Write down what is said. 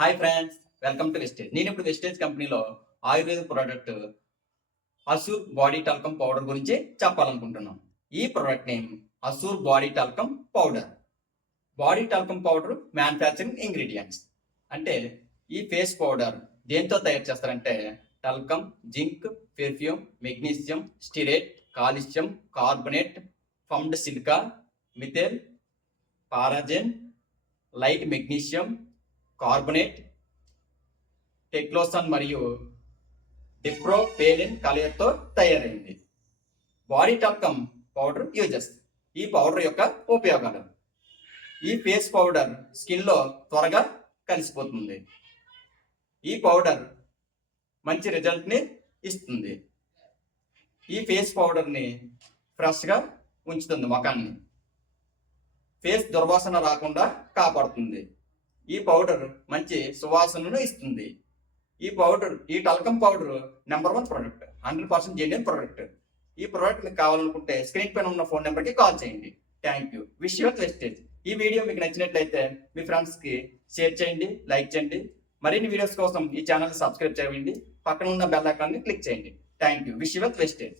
Hi friends, welcome to Vestige. నేను ఇప్పుడు Vestige కంపెనీలో Ayurveda product Assure body talcum powder గురించి చెప్పాలనుకుంటున్నాను. ఈ product name Assure body talcum powder. Body talcum powder manufacturing ingredients అంటే ఈ ఫేస్ పౌడర్ దేంతో తయారు చేస్తారంటే talcum, zinc, perfume, magnesium, stearate, calcium carbonate, fumed silica, methyl, paraben, light magnesium carbonate, triclosan మరియు dipropylene కలయికతో తయారైంది. Body talcum powder uses. ఈ పౌడర్ యొక్క ఉపయోగాలు: ఈ ఫేస్ పౌడర్ స్కిన్లో త్వరగా కలిసిపోతుంది. ఈ పౌడర్ మంచి రిజల్ట్ని ఇస్తుంది. ఈ ఫేస్ పౌడర్ని ఫ్రెష్గా ఉంచుతుంది, ముఖాన్ని. ఫేస్ దుర్వాసన రాకుండా కాపాడుతుంది. ఈ పౌడర్ మంచి సువాసనను ఇస్తుంది. ఈ talcum powder number 1 product, 100% genuine product. ఈ ప్రోడక్ట్ మీకు కావాలనుకుంటే స్క్రీన్ పైన ఉన్న ఫోన్ నెంబర్కి కాల్ చేయండి. Thank you. Wish your wastage. ఈ వీడియో మీకు నచ్చినట్లయితే మీ ఫ్రెండ్స్కి షేర్ చేయండి, లైక్ చేయండి. మరిన్ని వీడియోస్ కోసం ఈ ఛానల్ సబ్స్క్రైబ్ చేయండి. పక్కన ఉన్న బెల్ ఐకాన్ని క్లిక్ చేయండి. Thank you. Wish your wastage.